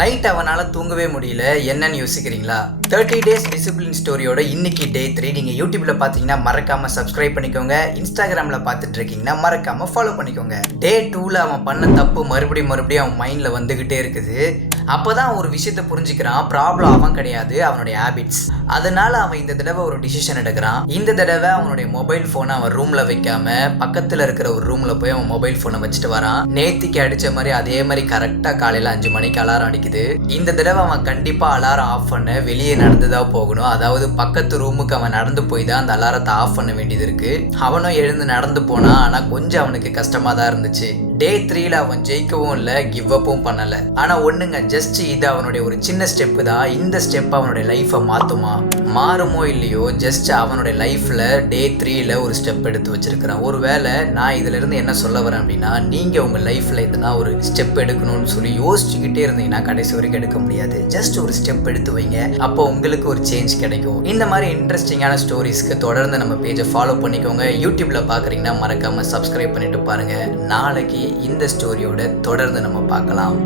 Night அவனால் தூங்கவே முடியல. என்னன்னு யோசிக்கிறீங்களா? 30 டேஸ் டிசிப்ளின் ஸ்டோரியோட இன்னைக்கு டே 3. நீங்கள் யூடியூப்ல பார்த்தீங்கன்னா மறக்காம சப்ஸ்கிரைப் பண்ணிக்கோங்க. இன்ஸ்டாகிராமில் பார்த்துட்டு இருக்கீங்கன்னா மறக்காம ஃபாலோ பண்ணிக்கோங்க. டே 2ல் அவன் பண்ண தப்பு மறுபடியும் அவன் மைண்டில் வந்துக்கிட்டே இருக்குது. அப்போதான் ஒரு விஷயத்த புரிஞ்சுக்கிறான். ப்ராப்ளம் அவன் கிடையாது, அவனுடைய ஹேபிட்ஸ். அதனால அவன் இந்த தடவை ஒரு டிசிஷன் எடுக்கிறான். இந்த தடவை அவனுடைய மொபைல் ஃபோனை அவன் ரூமில் வைக்காம பக்கத்தில் இருக்கிற ஒரு ரூமில் போய் அவன் மொபைல் ஃபோனை வச்சுட்டு வரான். நேத்திக்கு அடித்த மாதிரி அதே மாதிரி கரெக்டாக காலையில் 5 மணிக்கு அலாரம் அடிக்குது. இந்த தடவை அவன் கண்டிப்பாக அலாரம் ஆஃப் பண்ண வெளியே நடந்துதான் போகணும். அதாவது பக்கத்து ரூமுக்கு அவன் நடந்து போய் தான் அந்த அலாரத்தை ஆஃப் பண்ண வேண்டியது இருக்கு. அவனும் எழுந்து நடந்து போனான். ஆனால் கொஞ்சம் அவனுக்கு கஷ்டமாக தான் இருந்துச்சு. டே 3ல் அவன் ஜெயிக்கவும் இல்லை, கிவ் அப்பும் பண்ணலை. ஆனால் ஒன்றுங்க, ஜஸ்ட் இது அவனுடைய ஒரு சின்ன ஸ்டெப்பு தான். இந்த ஸ்டெப் அவனுடைய லைஃப்பை மாறுமோ இல்லையோ, ஜஸ்ட் அவனுடைய லைஃப்பில் டே 3ல் ஒரு ஸ்டெப் எடுத்து வச்சிருக்கிறான். ஒருவேளை நான் இதிலிருந்து என்ன சொல்ல வரேன் அப்படின்னா, நீங்கள் உங்கள் லைஃப்பில் எதுனா ஒரு ஸ்டெப் எடுக்கணும்னு சொல்லி யோசிச்சுக்கிட்டே இருந்தீங்கன்னா கடைசி வரைக்கும் எடுக்க முடியாது. ஜஸ்ட் ஒரு ஸ்டெப் எடுத்து வைங்க, அப்போ உங்களுக்கு ஒரு சேஞ்ச் கிடைக்கும். இந்த மாதிரி இன்ட்ரெஸ்டிங்கான ஸ்டோரிஸ்க்கு தொடர்ந்து நம்ம பேஜை ஃபாலோ பண்ணிக்கோங்க. யூடியூப்ல பார்க்குறீங்கன்னா மறக்காமல் சப்ஸ்கிரைப் பண்ணிட்டு பாருங்கள். நாளைக்கு இந்த ஸ்டோரியோட தொடர்ந்து நம்ம பார்க்கலாம்.